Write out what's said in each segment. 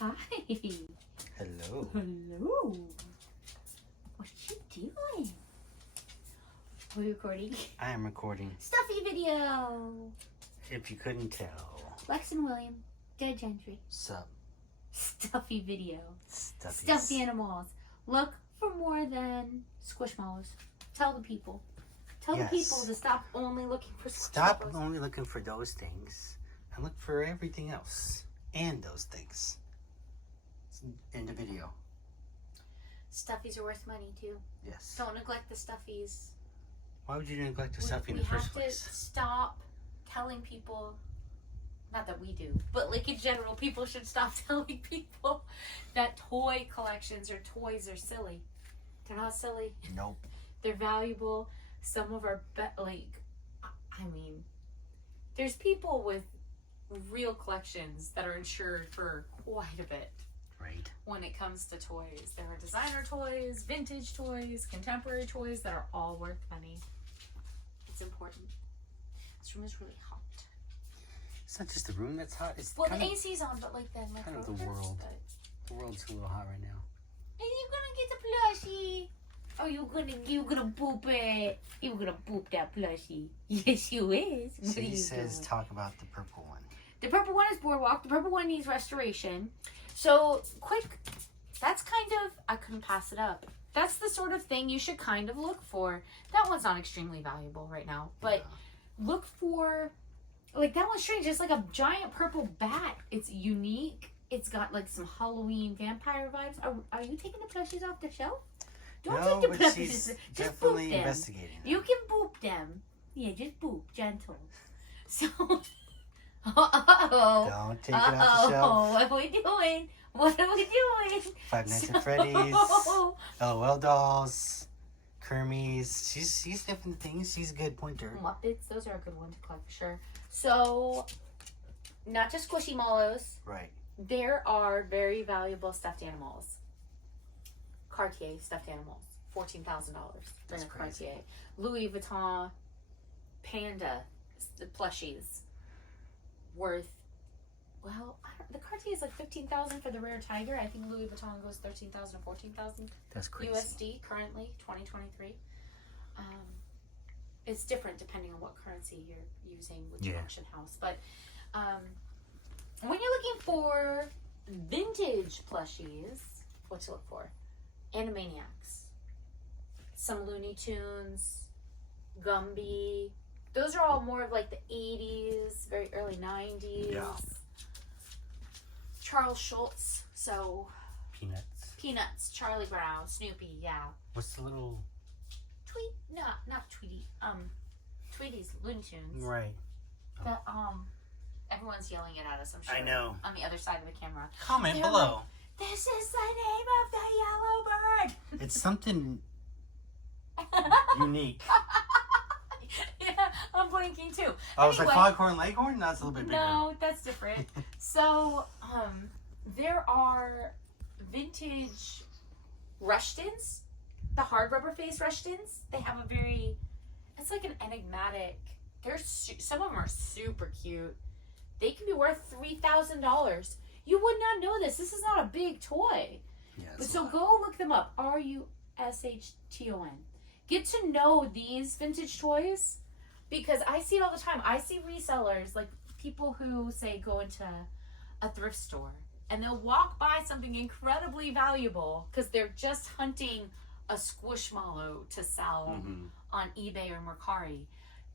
Hi. Hello. Hello. What you doing? Are you recording? I am recording. Stuffy video. If you couldn't tell. Lex and William, DeadGentry. Sup? Stuffy video. Stuffies. Stuffed animals. Look for more than Squishmallows. Tell the people. Tell the people to stop only looking for Squishmallows. Stop only looking for those things and look for everything else and those things. In the video. Stuffies are worth money too. Yes. Don't neglect the Stuffies. Why would you neglect a stuffy in the first place? We have to stop telling people, not that we do, but like in general, people should stop telling people that toy collections or toys are silly. They're not silly. Nope. They're valuable. Some of our, I mean, there's people with real collections that are insured for quite a bit. Right. When it comes to toys, there are designer toys, vintage toys, contemporary toys that are all worth money. It's important. This room is really hot. It's not just the room that's hot. It's Well, kind the of, AC's on, but like then my kind of throat the hurts, world. but... The world's a little hot right now. Are you gonna get the plushie? Are you gonna boop it? You gonna boop that plushie? Yes, you is. She says talk about the purple one. The purple one is Boardwalk. The purple one needs restoration. So, quick, that's kind of, I couldn't pass it up. That's the sort of thing you should kind of look for. That one's not extremely valuable right now, but look for, like that one's strange. It's like a giant purple bat. It's unique. It's got like some Halloween vampire vibes. Are you taking the plushies off the shelf? Don't take the plushies. She's Just definitely boop them. investigating. You can boop them. Yeah, just boop, gentle. So... Don't take it off the shelf. What are we doing? What are we doing? Five Nights at Freddy's, LOL dolls, Kermies. She's different things. She's a good pointer. Muppets, those are a good one to collect for sure. So, not just Squishmallows. Right. There are very valuable stuffed animals. Cartier stuffed animals, $14,000. That's crazy. Cartier. Louis Vuitton Panda, the plushies. Worth, well, the Cartier is like $15,000 for the rare tiger. I think Louis Vuitton goes $13,000 or $14,000. That's crazy. USD currently 2023. It's different depending on what currency you're using, which auction house. But when you're looking for vintage plushies, what to look for? Animaniacs, some Looney Tunes, Gumby. Those are all more of like the 80s, very early 90s. Yeah. Charles Schultz, so... Peanuts, Charlie Brown, Snoopy, yeah. What's the little... Not Tweety, Tweety's Looney Tunes. Right. That, everyone's yelling it at us, I'm sure. I know. On the other side of the camera. Comment They're below. Like, this is the name of the yellow bird. It's something unique. Yeah, I'm blinking too. I was like Foghorn Leghorn? That's a little bit bigger. No, that's different. So, there are vintage Rushtons, the hard rubber face Rushtons. They have a very, it's like an enigmatic, some of them are super cute. They can be worth $3,000. You would not know this. This is not a big toy. Yeah, but so go look them up. RUSHTON. Get to know these vintage toys because I see it all the time. I see resellers, like people who say go into a thrift store and they'll walk by something incredibly valuable because they're just hunting a Squishmallow to sell on eBay or Mercari.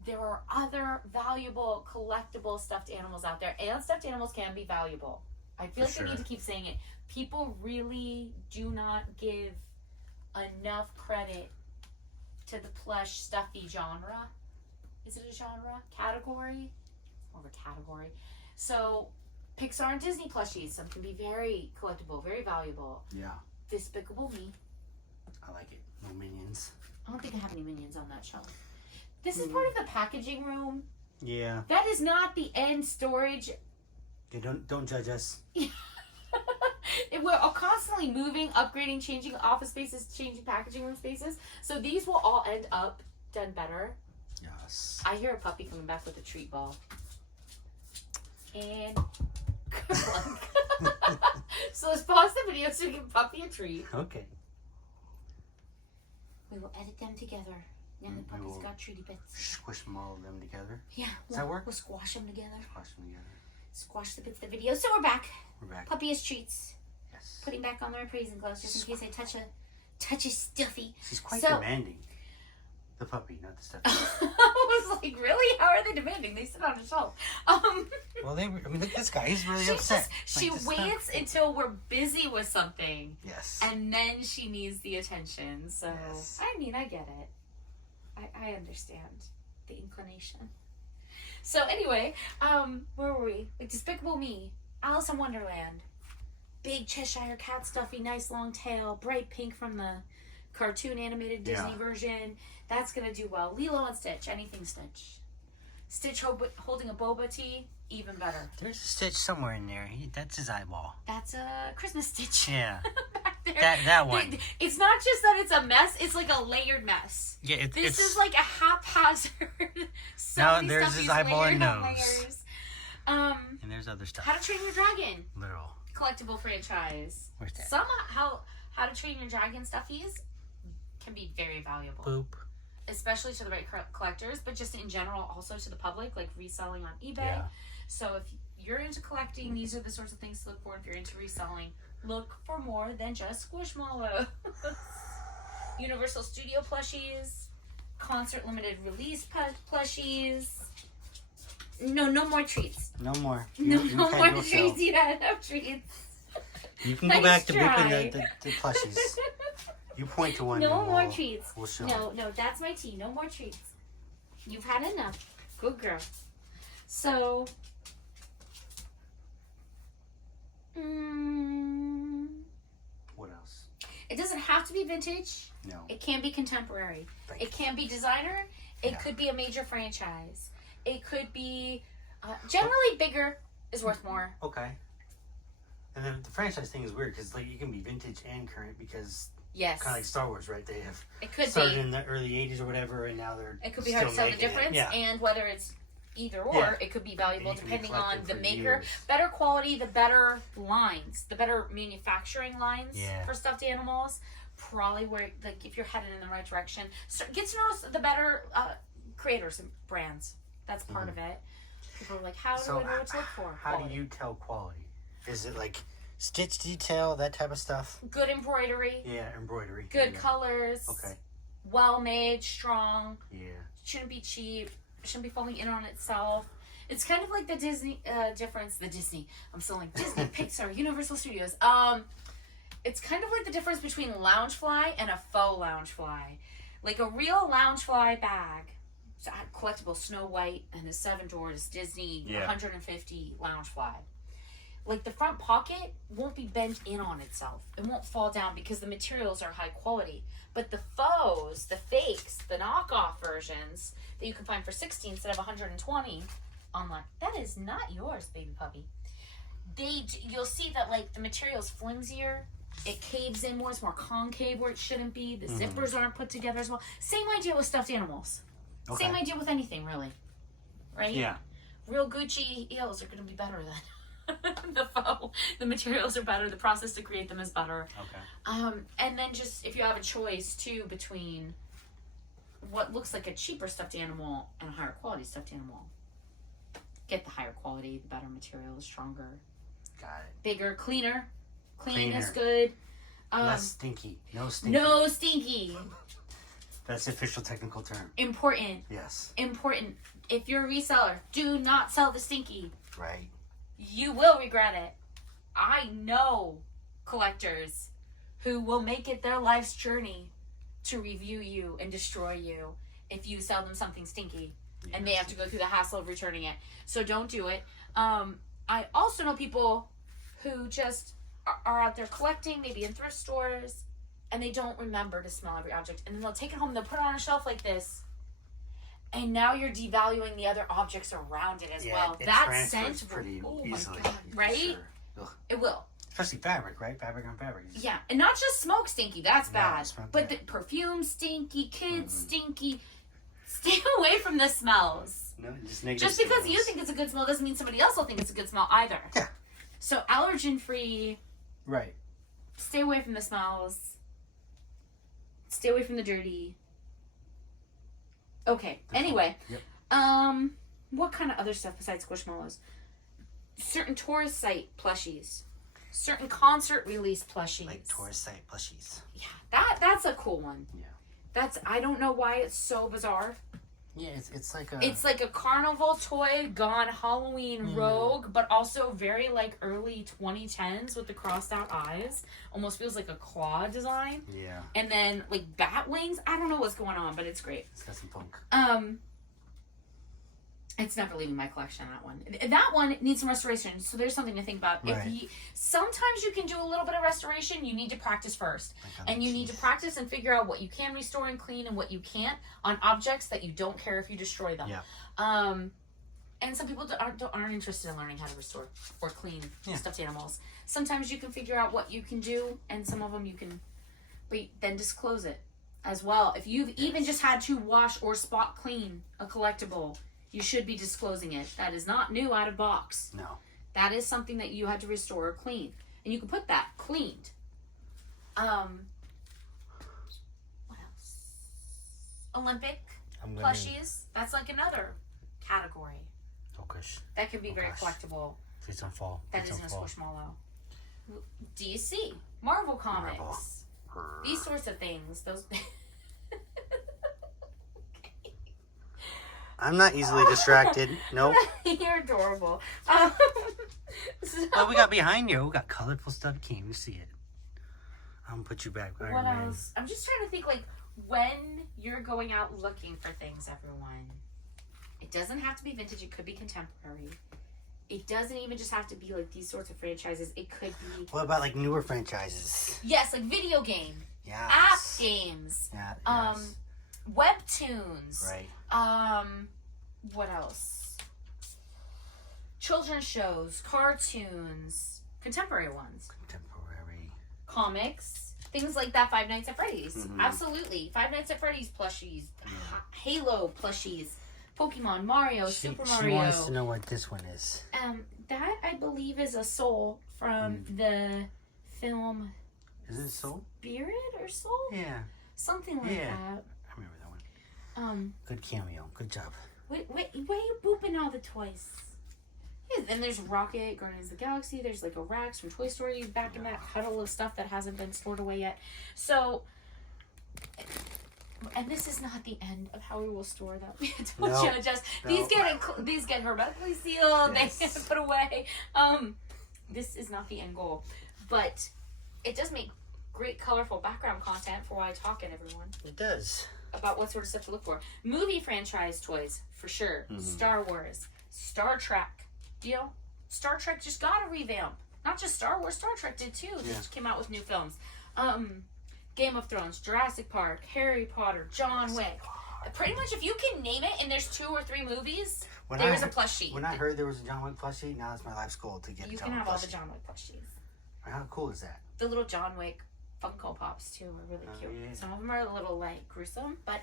There are other valuable collectible stuffed animals out there, and stuffed animals can be valuable. I feel like I need to keep saying it. People really do not give enough credit to the plush stuffy genre. Is it a genre? Category? It's more of a category. So, Pixar and Disney plushies. Some can be very collectible, very valuable. Yeah. Despicable Me. I like it. No Minions. I don't think I have any Minions on that shelf. This is part of the packaging room. Yeah. That is not the end storage. Okay, don't judge us. We're constantly moving, upgrading, changing office spaces, changing packaging room spaces. So these will all end up done better. Yes. I hear a puppy coming back with a treat ball. And Good luck. So let's pause the video so we can give Puppy a treat. Okay. We will edit them together. Now the puppy's got treaty bits. Squish them all of them together. Yeah. Does that work? We'll squash them together. Squash them together. Squash the bits of the video. So we're back. We're back. Puppy has treats. Yes. Putting back on their appraising gloves just in case I touch a Stuffie. She's quite demanding. The puppy, not the Stuffie. I was like, really? How are they demanding? They sit on a shelf. Well, I mean, look at this guy. He's really upset. She waits until we're busy with something. Yes. And then she needs the attention. So, yes. I mean, I get it. I understand the inclination. So, anyway, where were we? Like, Despicable Me, Alice in Wonderland, big Cheshire Cat Stuffy, nice long tail, bright pink from the cartoon animated Disney version. That's going to do well. Lilo and Stitch, anything Stitch. Stitch holding a boba tea, even better. There's a Stitch somewhere in there. That's his eyeball. That's a Christmas Stitch. Yeah. Back there. That one. It's not just that it's a mess, it's like a layered mess. Yeah, This is like a haphazard. No, there's his eyeball and nose. Layers. And there's other stuff. How to Train Your Dragon. Literal. Collectible franchise. Where's that? How to Train Your Dragon Stuffies can be very valuable. Boop. Especially to the right collectors, but just in general also to the public, like reselling on eBay. Yeah. So if you're into collecting, these are the sorts of things to look for. If you're into reselling, look for more than just Squishmallow. Universal Studio Plushies, concert limited release Plushies. No more treats. No more. No more treats. You had enough treats. You can go back to booping the plushies. You point to one. No more treats. We'll show No, that's my tea. No more treats. You've had enough. Good girl. So, what else? It doesn't have to be vintage. No. It can be contemporary. It can be designer. It could be a major franchise. It could be generally bigger is worth more. Okay. And then the franchise thing is weird because like you can be vintage and current because yes, kind of like Star Wars, right? They have started in the early '80s or whatever, and now they're it could be hard to tell the difference, and whether it's either or, it could be valuable depending on the maker. Better quality, the better lines, the better manufacturing lines for stuffed animals. Probably where like if you're headed in the right direction, so get to know the better creators and brands. That's part of it. People are like, how do I know what to look for? How do you tell quality? Is it like stitch detail, that type of stuff? Good embroidery. Yeah, embroidery. Good colors. Okay. Well made, strong. Yeah. Shouldn't be cheap. Shouldn't be falling in on itself. It's kind of like the Disney difference. The Disney. I'm still like Disney, Pixar, Universal Studios. It's kind of like the difference between Loungefly and a faux Loungefly. Like a real Loungefly bag. So I had collectible Snow White and the 7 Doors Disney 150 Loungefly. Like the front pocket won't be bent in on itself. It won't fall down because the materials are high quality. But the faux, the fakes, the knockoff versions that you can find for $60 instead of $120 online, that is not yours, baby puppy. You'll see that like the material's flimsier. It caves in more. It's more concave where it shouldn't be. The zippers aren't put together as well. Same idea with stuffed animals. Okay. Same idea with anything, really. Right? Yeah. Real Gucci heels are going to be better than the faux. The materials are better. The process to create them is better. Okay. And then just if you have a choice too between what looks like a cheaper stuffed animal and a higher quality stuffed animal, get the higher quality, the better material, the stronger. Got it. Bigger, cleaner. Clean is good. Less stinky. No stinky. No stinky. That's the official technical term. Important. Yes. Important. If you're a reseller, do not sell the stinky. Right. You will regret it. I know collectors who will make it their life's journey to review you and destroy you if you sell them something stinky. Yes. And they have to go through the hassle of returning it. So don't do it. I also know people who just are out there collecting, maybe in thrift stores, and they don't remember to smell every object. And then they'll take it home and they'll put it on a shelf like this. And now you're devaluing the other objects around it as well. That scent pretty easily. My God, right? Sure. It will. Especially fabric, right? Fabric on fabric. Yeah, and not just smoke stinky. That's bad. But bad. The perfume stinky, kids stinky. Stay away from the smells. No, just negative. Just because you think it's a good smell doesn't mean somebody else will think it's a good smell either. Yeah. So allergen free. Right. Stay away from the smells. Stay away from the dirty. Okay. Anyway. Yep. What kind of other stuff besides Squishmallows? Certain tourist site plushies. Certain concert release plushies. Like tourist site plushies. Yeah, that's a cool one. Yeah. I don't know why it's so bizarre. Yeah, it's like a... It's like a carnival toy gone Halloween rogue, but also very like early 2010s with the crossed out eyes. Almost feels like a claw design. Yeah. And then like bat wings. I don't know what's going on, but it's great. It's got some punk. It's never leaving my collection, that one. That one needs some restoration, so there's something to think about. Right. Sometimes you can do a little bit of restoration. You need to practice first. And you need to practice and figure out what you can restore and clean and what you can't on objects that you don't care if you destroy them. Yeah. And some people aren't interested in learning how to restore or clean stuffed animals. Sometimes you can figure out what you can do, and some of them you can, but then disclose it as well. If you've even just had to wash or spot clean a collectible, you should be disclosing it. That is not new out of box. No. That is something that you had to restore or clean. And you can put that cleaned. What else? Olympic plushies. That's like another category. Oh gosh. That could be very collectible. Please don't fall. That isn't a Squishmallow. DC. Marvel Comics. These sorts of things. Those... I'm not easily distracted. Nope. You're adorable. Well, we got behind you. We got colorful stuff. Can't even see it. I'm gonna put you back. What else? I'm just trying to think, like, when you're going out looking for things, everyone. It doesn't have to be vintage. It could be contemporary. It doesn't even just have to be, like, these sorts of franchises. It could be... What about, like, newer franchises? Yes, like video game. Yeah. App games. Yeah. Yes. Webtoons. Right. What else? Children's shows, cartoons, contemporary ones. Contemporary. Comics, things like that. Five Nights at Freddy's. Absolutely. Five Nights at Freddy's plushies. Halo plushies. Pokemon, Mario, Super Mario. She wants to know what this one is. That, I believe, is a soul from the film... Is it Soul? Spirit or Soul? Yeah. Something like that. I remember that one. Good cameo. Good job. Wait, why are you booping all the toys? Yeah, then there's Rocket, Guardians of the Galaxy. There's like a Rex from Toy Story back in that huddle of stuff that hasn't been stored away yet. So, and this is not the end of how we will store them. These get hermetically sealed. Yes. They get put away. This is not the end goal, but it does make great colorful background content for why I talk at everyone. It does. About what sort of stuff to look for. Movie franchise toys, for sure. Star Wars, Star Trek. You know, Star Trek just got a revamp. Not just Star Wars, Star Trek did too. They just came out with new films. Game of Thrones, Jurassic Park, Harry Potter, John Wick. Pretty much if you can name it and there's 2 or 3 movies, there's a plushie. When I heard there was a John Wick plushie, now it's my life's goal to get a John Wick plushie. You can have all the John Wick plushies. How cool is that? The little John Wick Funko Pops too are really cute. Yeah. Some of them are a little like gruesome, but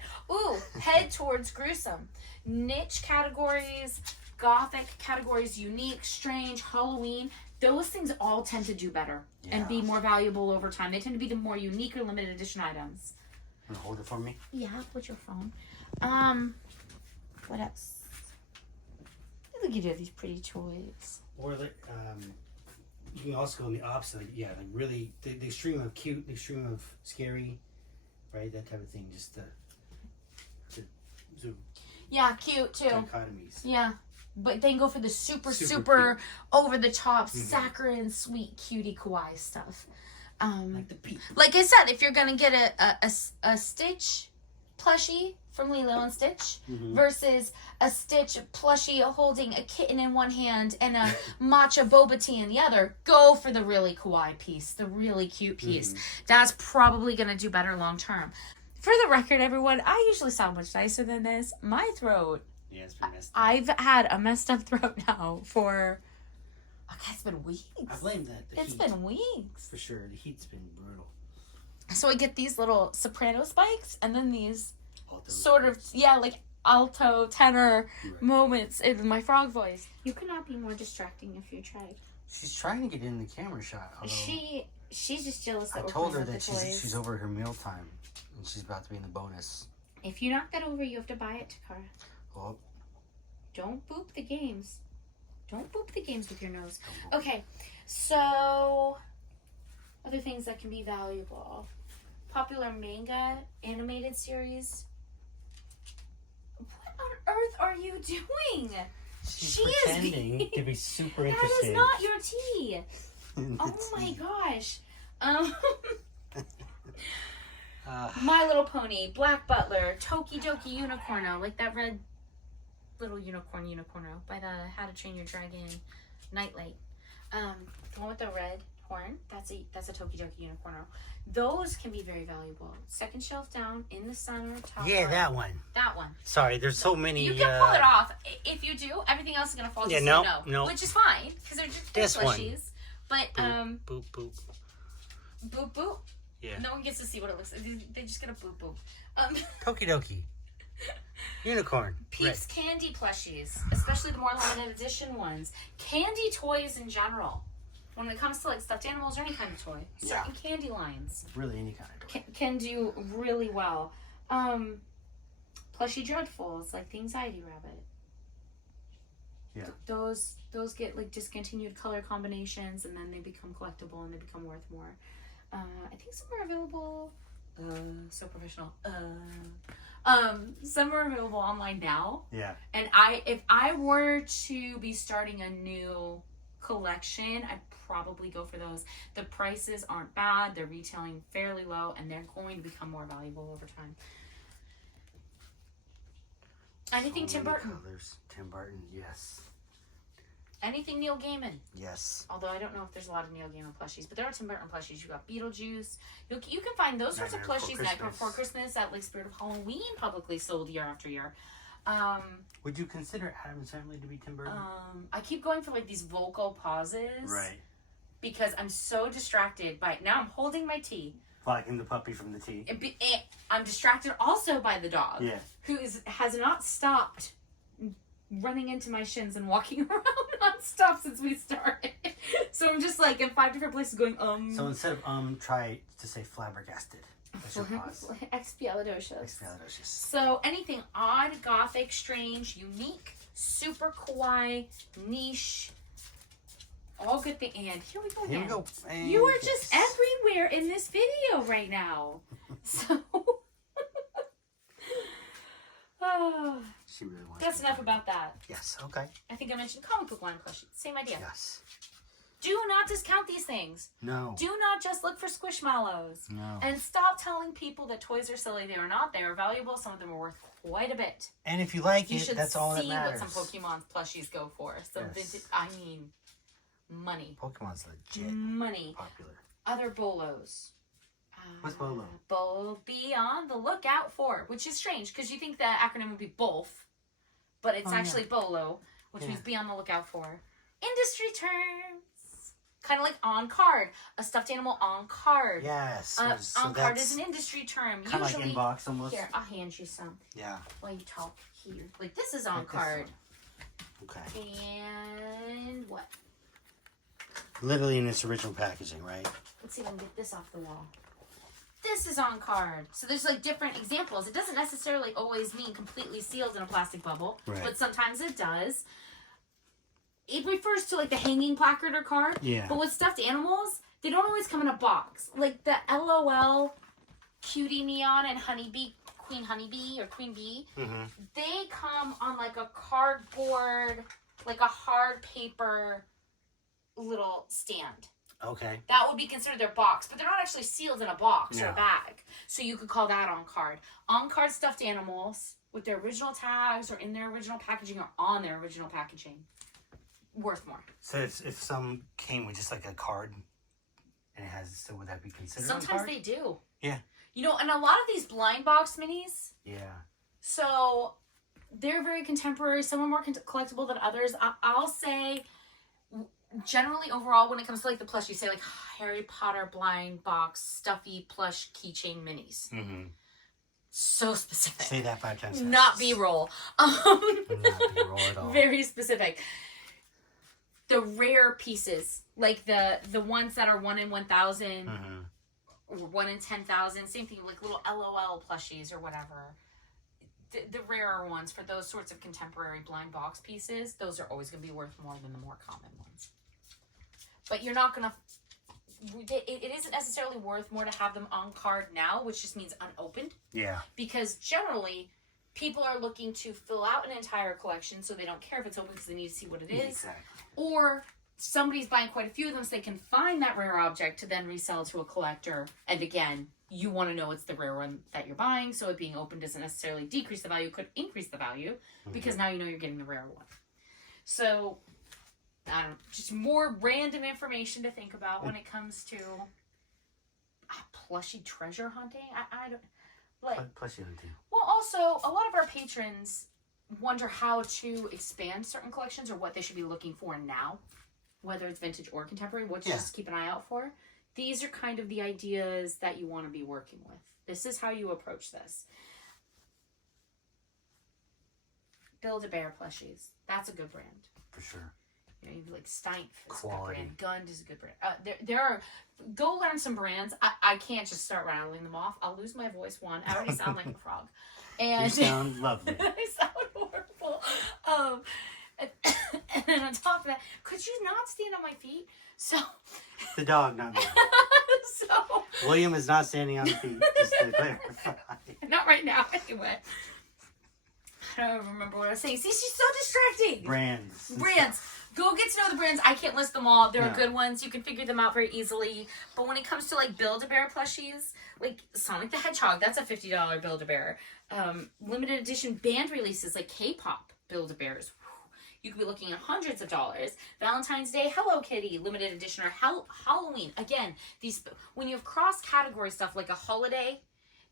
head towards gruesome. Niche categories, gothic categories, unique, strange, Halloween. Those things all tend to do better and be more valuable over time. They tend to be the more unique or limited edition items. Want to hold it for me? Yeah, with your phone. What else? Look at these pretty toys. Or like, you can also go in the opposite. Like, really, the extreme of cute, the extreme of scary, right? That type of thing. Just the cute too. Dichotomies. Yeah. But then go for the super over the top, saccharine, sweet, cutie kawaii stuff. Like the peep. Like I said, if you're gonna get a Stitch plushie from Lilo and Stitch versus a Stitch plushie holding a kitten in one hand and a matcha boba tea in the other, go for the really kawaii piece, the really cute piece. That's probably gonna do better long term. For the record, everyone, I usually sound much nicer than this. My throat. Yeah, it's been messed up. I've had a messed up throat now for, it's been weeks. I blame that. It's been weeks. For sure. The heat's been brutal. So I get these little soprano spikes and then these Alto like alto, tenor moments in my frog voice. You could not be more distracting if you tried. She's trying to get in the camera shot. She's just jealous that I we're told her playing that with the toys. she's over her mealtime, and she's about to be in the bonus. If you knock that over, you have to buy it, Takara. Oh. Don't boop the games. Don't boop the games with your nose. Okay, so other things that can be valuable. Popular manga animated series. What on earth are you doing? She's pretending to be super interested. That is not your tea. Oh my gosh. My Little Pony, Black Butler, Tokidoki Unicorno, like that red little unicorno by the How to Train Your Dragon Nightlight. The one with the red horn, that's a Tokidoki Unicorno. Those can be very valuable. Second shelf down in the center, top Yeah, right. that one. That one. Sorry, there's so many. You can pull it off. If you do, everything else is gonna fall. Yeah, just no. which is fine because they're just This one. plushies. But Boop, boop, boop. boop boop. Yeah. No one gets to see what it looks like. They just get a boop boop. Tokidoki. Unicorn. Peeps candy plushies, especially the more limited edition ones. Candy toys in general. When it comes to like stuffed animals or any kind of toy, certain candy lines Really, any kind of toy. can do really well. Plushie dreadfuls like the Anxiety Rabbit. Yeah. Those get like discontinued color combinations and then they become collectible and they become worth more. I think some are available. So professional. Some are available online now. Yeah. And if I were to be starting a new collection, I'd probably go for those. The prices aren't bad. They're retailing fairly low, and they're going to become more valuable over time. Anything Tim Burton? Colors. Tim Burton, yes. Anything Neil Gaiman? Yes. Although I don't know if there's a lot of Neil Gaiman plushies, but there are Tim Burton plushies. You got Beetlejuice. You can find those sorts of plushies Nightmare Before Christmas at like Spirit of Halloween publicly sold year after year. Would you consider Addams Family to be Tim Burton? I keep going for like these vocal pauses. Right. Because I'm so distracted by now I'm holding my tea. Like the puppy from the tea. I'm distracted also by the dog. Yeah. Who has not stopped running into my shins and walking around non-stop since we started. So I'm just like in 5 different places going, So instead of try to say flabbergasted. That's your pause. Expialidocious. Expialidocious. So anything odd, gothic, strange, unique, super kawaii, niche, all good thing. And here we go again. Here we go. And you are just everywhere in this video right now. So she really wants that's enough about that. Yes, okay. I think I mentioned comic book line plushies. Same idea. Yes. Do not discount these things. No. Do not just look for Squishmallows. No. And stop telling people that toys are silly. They are not. They are valuable. Some of them are worth quite a bit. And if you like You it, should that's all that see matters. what some Pokemon plushies go for. Some Yes. vintage, I mean, money. Pokemon's legit Money. popular. Other bolos. What's Bolo? Be on the lookout for, which is strange because you think the acronym would be BOLF, but it's actually BOLO, which means be on the lookout for. Industry terms. Kind of like on card. A stuffed animal on card. Yes. So on card is an industry term. Kind of Usually, like inbox almost. here, I'll hand you some Yeah. while you talk here. Like this is on Like this card. Okay. And what? Literally in its original packaging, right? Let's see if I can get this off the wall. This is on card. So there's like different examples. It doesn't necessarily always mean completely sealed in a plastic bubble, but sometimes it does. It refers to like the hanging placard or card. Yeah. But with stuffed animals, they don't always come in a box. Like the LOL, Cutie Neon, and Honeybee, Queen Honeybee or Queen Bee, they come on like a cardboard, like a hard paper little stand. Okay. That would be considered their box, but they're not actually sealed in a box or a bag. So you could call that on card. On card stuffed animals with their original tags or in their original packaging or on their original packaging. Worth more. So if some came with just like a card and it has, so would that be considered Sometimes on card? they do. Yeah. You know, and a lot of these blind box minis. Yeah. So they're very contemporary. Some are more collectible than others. I'll say generally overall when it comes to like the plush, you say like Harry Potter blind box stuffy plush keychain minis. So specific. Say that 5 times. Not B-roll. Not B-roll at all. Very specific. the rare pieces, like the ones that are 1 in 1,000 or 1 in 10,000. Same thing, like little LOL plushies or whatever. The rarer ones for those sorts of contemporary blind box pieces, those are always going to be worth more than the more common ones. But you're not going to... It isn't necessarily worth more to have them on card now, which just means unopened. Yeah. Because generally, people are looking to fill out an entire collection, so they don't care if it's open because they need to see what it is. Exactly. Or somebody's buying quite a few of them so they can find that rare object to then resell to a collector. And again, you want to know it's the rare one that you're buying, so it being open doesn't necessarily decrease the value. It could increase the value because now you know you're getting the rare one. So, I don't know, just more random information to think about when it comes to plushie treasure hunting. I don't... like Plushie hunting. Well, also, a lot of our patrons wonder how to expand certain collections or what they should be looking for now, whether it's vintage or contemporary, what to just keep an eye out for. These are kind of the ideas that you want to be working with. This is how you approach this. Build-A-Bear plushies. That's a good brand. For sure. You know, like Steinf is Quality. a good brand. Gund is a good brand. There are... Go learn some brands. I can't just start rattling them off. I'll lose my voice, one. I already sound like a frog. And you sound lovely. I sound horrible. And then on top of that, could you not stand on my feet? So... The dog, not me. So... William is not standing on the feet, just to clarify. Not right now, anyway. I don't remember what I was saying. See, she's so distracting. Brands. Go get to know the brands. I can't list them all. There are good ones. You can figure them out very easily. But when it comes to, like, Build-A-Bear plushies, like Sonic the Hedgehog, that's a $50 Build-A-Bear. Limited edition band releases, like K-pop Build-A-Bears. You could be looking at hundreds of dollars. Valentine's Day, Hello Kitty, limited edition, or Halloween. Again, these when you have cross-category stuff like a holiday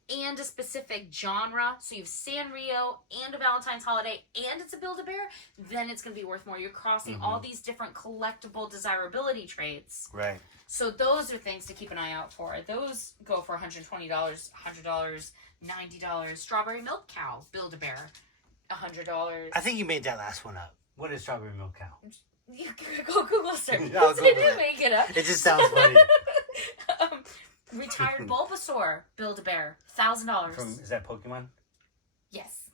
and a specific genre, so you have Sanrio and a Valentine's holiday and it's a Build-A-Bear, then it's going to be worth more. You're crossing all these different collectible desirability traits. Right. So those are things to keep an eye out for. Those go for $120, $100, $90. Strawberry Milk Cow, Build-A-Bear, $100. I think you made that last one up. What is Strawberry Milk Cow? You go Google search. I'll I Google didn't it. make it up. It just sounds funny. Retired Bulbasaur, Build-A-Bear, $1,000. Is that Pokemon? Yes.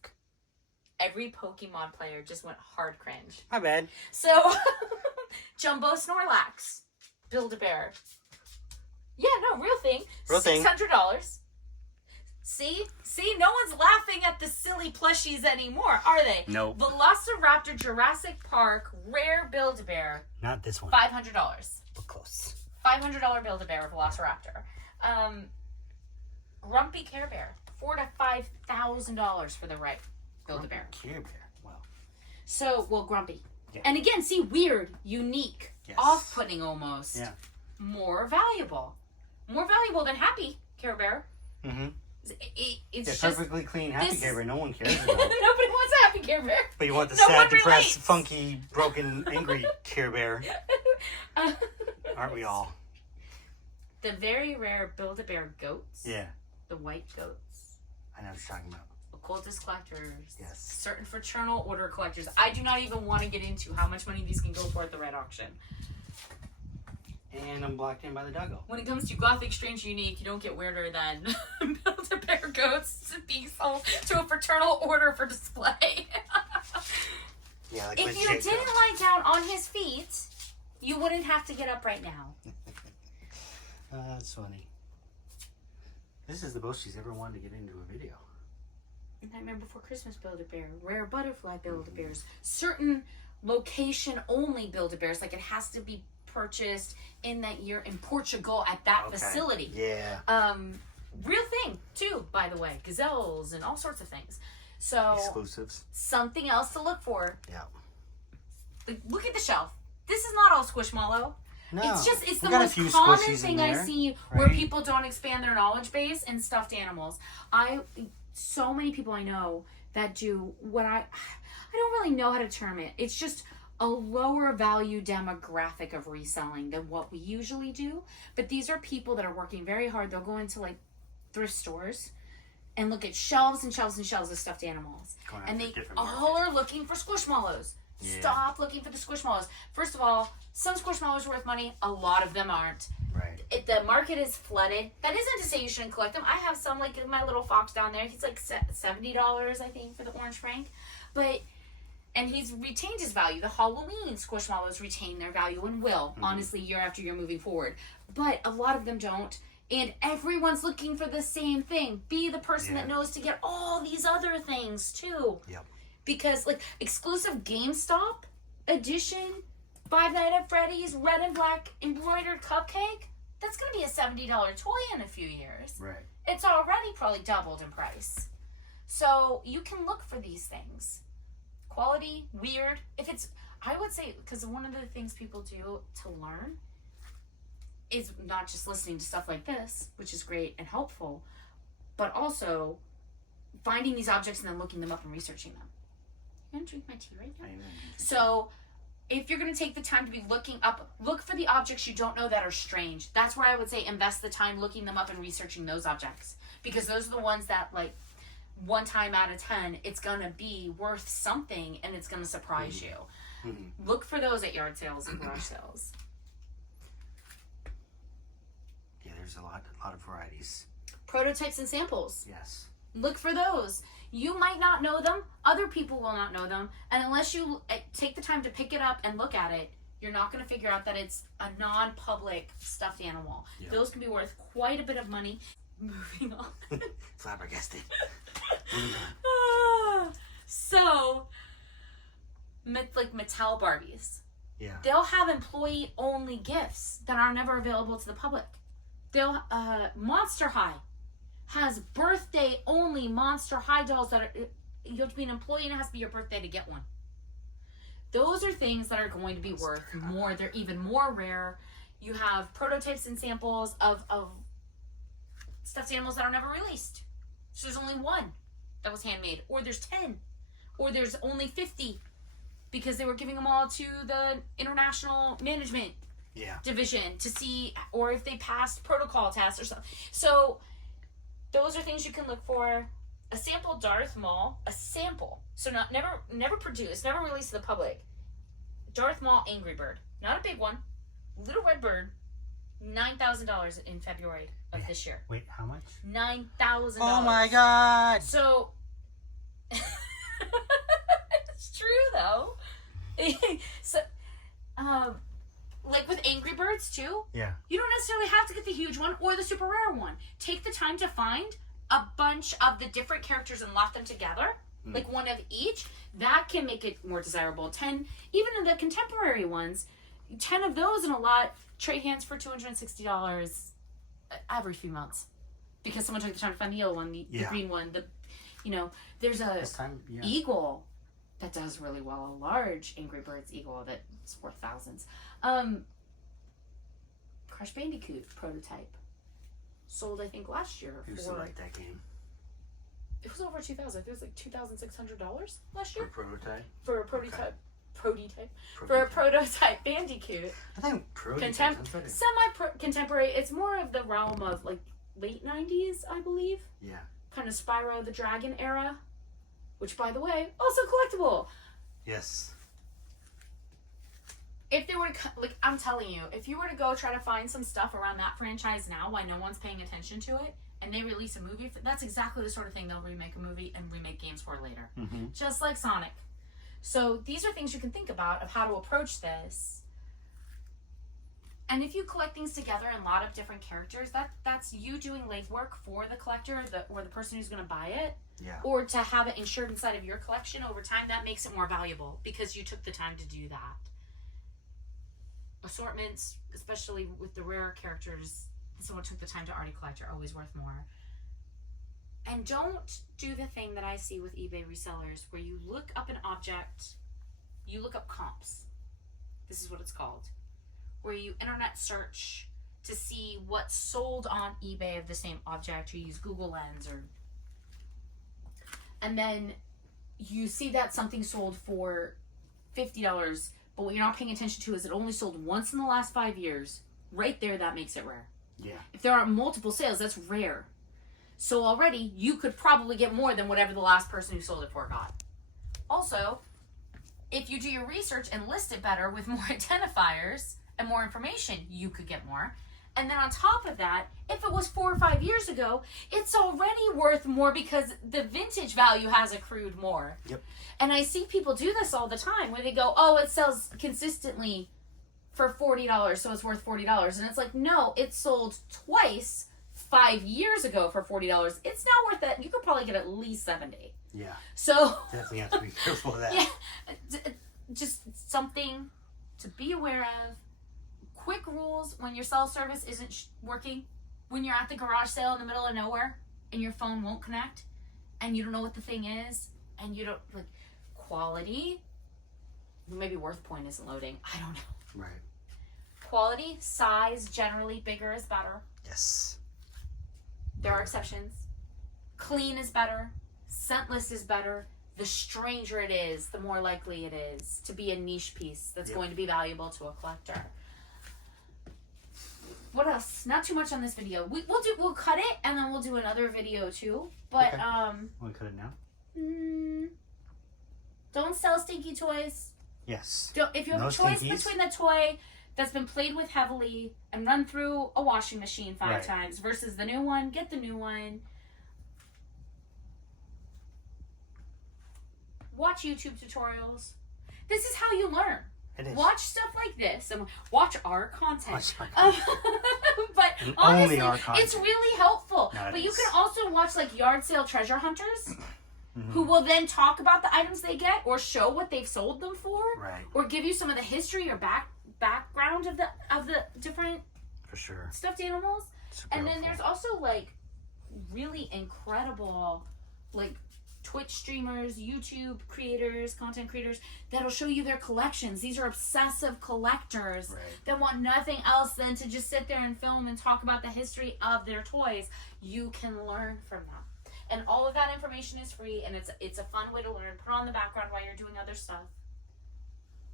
Every Pokemon player just went hard cringe. My bad. So, Jumbo Snorlax, Build-A-Bear. Yeah, no, real thing. Real thing. $600. See, no one's laughing at the silly plushies anymore, are they? Nope. Velociraptor Jurassic Park Rare Build-A-Bear, Not this one. $500. But close. $500 Build-A-Bear Velociraptor. Grumpy Care Bear, $4,000 to $5,000 for the right Build-A-Bear. Care Bear. Wow. So, well, grumpy. Yeah. And again, see, weird, unique, Yes. off-putting almost. Yeah. More valuable. More valuable than Happy Care Bear. Mm-hmm. It's Yeah, just... perfectly clean Happy this- Care Bear. No one cares about. Nobody wants a Happy Care Bear. But you want the No sad, one depressed, relates. funky, broken, angry Care Bear. Aren't we all? The very rare Build-A-Bear goats. Yeah. The white goats. I know what you're talking about. Occultist collectors. Yes. Certain fraternal order collectors. I do not even want to get into how much money these can go for at the red auction. And I'm blocked in by the doggo. When it comes to Gothic Strange Unique, you don't get weirder than Build-A-Bear goats being sold to a fraternal order for display. Yeah, like If you legit didn't goat. lie down on his feet, you wouldn't have to get up right now. That's funny. This is the most she's ever wanted to get into a video. Nightmare Before Christmas Build-A-Bear, rare butterfly Build-A-Bears, certain location-only Build-A-Bears, like it has to be purchased in that year in Portugal at that facility. Yeah. Real thing, too, by the way. Gazelles and all sorts of things. So, Exclusives. something else to look for. Yeah. Like, look at the shelf. This is not all Squishmallow. No. It's the We got a most few common squishies in thing I there, see where right? people don't expand their knowledge base in stuffed animals. So many people I know that do what I don't really know how to term it. It's just a lower value demographic of reselling than what we usually do. But these are people that are working very hard. They'll go into like thrift stores and look at shelves and shelves and shelves of stuffed animals. Going And after they different all markets. are looking for Squishmallows. Yeah. Stop looking for the Squishmallows. First of all, some Squishmallows are worth money. A lot of them aren't. Right. The market is flooded. That isn't to say you shouldn't collect them. I have some, like my little fox down there. He's like $70, I think, for the orange Frank. And he's retained his value. The Halloween Squishmallows retain their value and will, honestly, year after year moving forward. But a lot of them don't. And everyone's looking for the same thing. Be the person that knows to get all these other things, too. Yep. Because, like, exclusive GameStop edition, Five Nights at Freddy's red and black embroidered cupcake, that's going to be a $70 toy in a few years. Right. It's already probably doubled in price. So you can look for these things. Quality, weird. If it's, I would say, because one of the things people do to learn is not just listening to stuff like this, which is great and helpful, but also finding these objects and then looking them up and researching them. You want to drink my tea right now? So if you're going to take the time to be looking up, look for the objects you don't know that are strange. That's where I would say invest the time looking them up and researching those objects. Because those are the ones that, like, 1 time out of 10, it's going to be worth something and it's going to surprise you. Look for those at yard sales and garage sales. Yeah, there's a lot of varieties. Prototypes and samples. Yes. Look for those. You might not know them. Other people will not know them. And unless you take the time to pick it up and look at it, you're not going to figure out that it's a non-public stuffed animal. Yep. Those can be worth quite a bit of money. Moving on. Flabbergasted. So, like Mattel Barbies. Yeah. They'll have employee-only gifts that are never available to the public. They'll, Monster High has birthday-only Monster High dolls that are, you have to be an employee and it has to be your birthday to get one. Those are things that are going to be worth more. They're even more rare. You have prototypes and samples of stuffed animals that are never released. So there's only 1 that was handmade, or there's 10, or there's only 50 because they were giving them all to the international management division to see, or if they passed protocol tests or something. So those are things you can look for. A sample Darth Maul, a sample, so never produced, never released to the public. Darth Maul Angry Bird, not a big one, little red bird. $9,000 in February of this year. Wait, how much? $9,000. Oh my god! So, it's true though. So, like with Angry Birds too. Yeah. You don't necessarily have to get the huge one or the super rare one. Take the time to find a bunch of the different characters and lock them together, like one of each. That can make it more desirable. 10, even in the contemporary ones, 10 of those and a lot. Trade hands for $260 every few months because someone took the time to find the yellow one, the green one. There's a eagle that does really well. A large Angry Birds eagle that's worth thousands. Crash Bandicoot prototype sold, I think, last year. Who used to like that game? It was over $2,000. I think it was like $2,600 last year. For a prototype? For a prototype. Okay. For a prototype Bandicoot. I think prototype. Semi-contemporary. It's more of the realm of like late 90s, I believe. Yeah. Kind of Spyro the Dragon era, which, by the way, also collectible. Yes. If they were to, like, I'm telling you, if you were to go try to find some stuff around that franchise now, why no one's paying attention to it, and they release a movie, that's exactly the sort of thing they'll remake a movie and remake games for later. Just like Sonic. So these are things you can think about of how to approach this. And if you collect things together in a lot of different characters, that's you doing legwork for the collector or the person who's going to buy it. Yeah. Or to have it insured inside of your collection over time, that makes it more valuable because you took the time to do that. Assortments, especially with the rare characters, someone took the time to already collect, are always worth more. And don't do the thing that I see with eBay resellers where you look up an object, you look up comps. This is what it's called. Where you internet search to see what's sold on eBay of the same object. You use Google Lens and then you see that something sold for $50, but what you're not paying attention to is it only sold once in the last 5 years. Right there, that makes it rare. Yeah. If there are multiple sales, that's rare. So already, you could probably get more than whatever the last person who sold it for got. Also, if you do your research and list it better with more identifiers and more information, you could get more. And then on top of that, if it was 4 or 5 years ago, it's already worth more because the vintage value has accrued more. Yep. And I see people do this all the time where they go, oh, it sells consistently for $40, so it's worth $40. And it's like, no, it sold twice 5 years ago for $40. It's not worth that. You could probably get at least 70. Yeah. So Definitely have to be careful of that. yeah, just something to be aware of. Quick rules when your cell service isn't working, when you're at the garage sale in the middle of nowhere and your phone won't connect and you don't know what the thing is and you don't, like, quality, maybe worth point isn't loading, I don't know. Right. Quality, size, generally bigger is better. Yes. There are exceptions. Clean is better. Scentless is better. The stranger it is, the more likely it is to be a niche piece that's going to be valuable to a collector. What else? Not too much on this video. We'll cut it and then we'll do another video too. But okay. Want to cut it now? Don't sell stinky toys. Yes. If you have a choice between the toy that's been played with heavily and run through a washing machine 5 times versus the new one, get the new one. Watch YouTube tutorials. This is how you learn. It is. Watch stuff like this and watch our content. But and honestly, our content. it's really helpful. No, but you can also watch like yard sale treasure hunters who will then talk about the items they get or show what they've sold them for. Right. Or give you some of the history or background of the different for sure stuffed animals. Super and then helpful. there's also like really incredible like Twitch streamers, YouTube creators, content creators that'll show you their collections. These are obsessive collectors that want nothing else than to just sit there and film and talk about the history of their toys. You can learn from them. And all of that information is free and it's a fun way to learn. Put on the background while you're doing other stuff.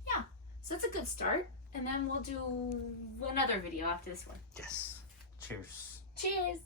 Yeah, so it's a good start. And then we'll do another video after this one. Yes. Cheers. Cheers.